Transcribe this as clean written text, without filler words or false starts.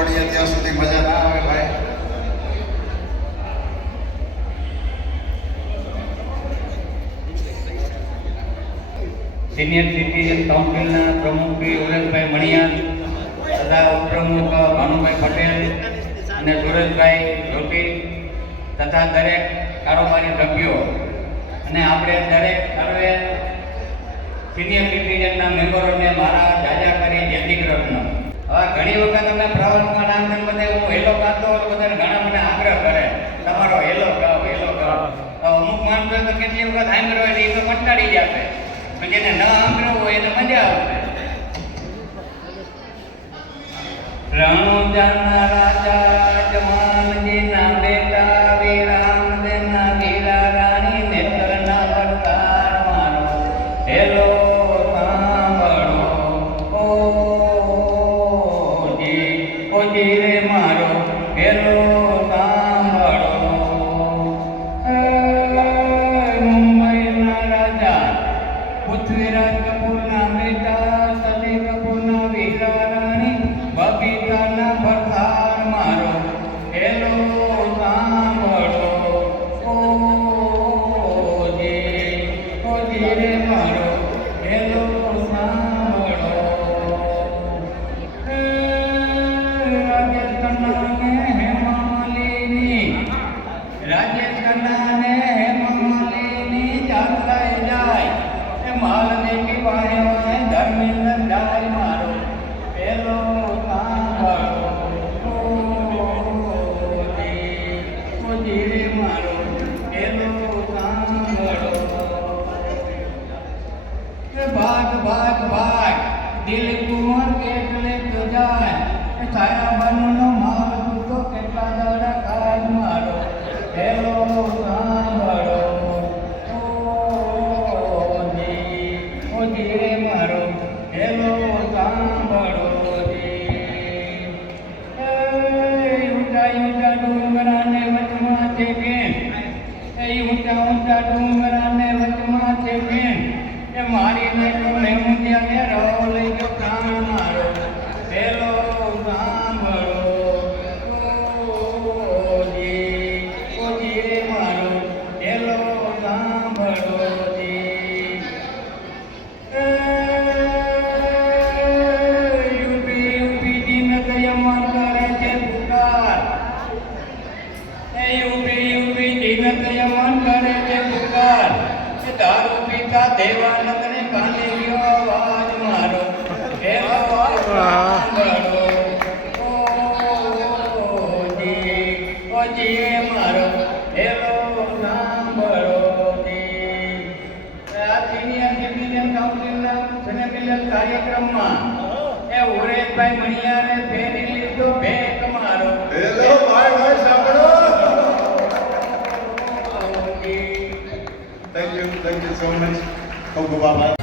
પડીએ ત્યાં સુધી મજા ના આવે ભાઈ. સિનિયર સિટીઝન કાઉન્સિલના પ્રમુખ શ્રી ઉરેશભાઈ મણિયાર તથા ઉપપ્રમુખ ભાનુભાઈ પટેલ અને સુરેશભાઈ જોશી તથા દરેક કારોબારી સભ્યો અને આપણે દરેક સર્વે સિનિયર સિટીઝનના મેમ્બરોને મારા જાજા કરી જય શ્રી કૃષ્ણ. હવે ઘણી વખત અમે પ્રવાસમાં નામ બધે હું હેલો ગાતો બધાને ઘણા મને આગ્રહ કરે તમારો હેલો ગાઓ હેલો ગાઓ. અમુક માણસો તો કેટલી વખત સાંભળ્યો એટલે એ તો કંટાળી જશે, પણ જેને ન સાંભળ્યું હોય એને મજા આવશે. રણુજાના રાજા જમાનજીના બેટા વિરામદેવના વીરા રાણી નેત્રના પડકાર મારો હેલો સાંભળો ઓજી રે મારો હેલો સાંભળો. મુંબઈના રાજા પૃથ્વીરાજ કપૂરના બેટા સતી કપૂરના વીરા રાણી બબીતાના પડકાર મારો હેલો સાંભળો ઓજી રે મારો હેલો સાંભળો. રાજેશ ખન્નાને હેમામાલિની ચાલતાય જાય એ માલ દેખી વાયો ધર્મેન્દ્ર જાય મારો હેલો સાંભળો ઓજી રે મારો હેલો સાંભળો. ભાગ ભાગ ભાગ દિલ કુંવર કેટલે તો જાય છાયા બનનો માલ તો કેટલા દડા કાજ મારો હેલો સાંભળો ઓજી રે મારો હેલો સાંભળો. ઊંચા ઊંચા ડુંગરાને વચમાં છે બેન ઊંચા ઊંચા ડુંગરાને વચમાં છે બેન એ મારી ને મુંજ્યા ને રહો લઈ ગયો પ્રાણ મારો હેલો સાંભળો ઓજી રે મારો હેલો સાંભળો. યુપી જીન દયમાન કરે છે પુકાર યુપી જીન દયમાન કરે છે પુકાર દારૂ પીતા દેવાનંદને કાને ગયો અવાજ મારો હેલો સાંભળો ઓજી મારો હેલો સાંભળો. આ સિનિયર સિટીઝન કાઉન્સિલના સનેમિલન કાર્યક્રમમાં એ ઉરેશભાઈ મણિયારે ફેરી લીધો ભેટ મારો હેલો ભાઈ ભાઈ સાંભળો. Thank you so much. ખૂબ ખૂબ આભાર.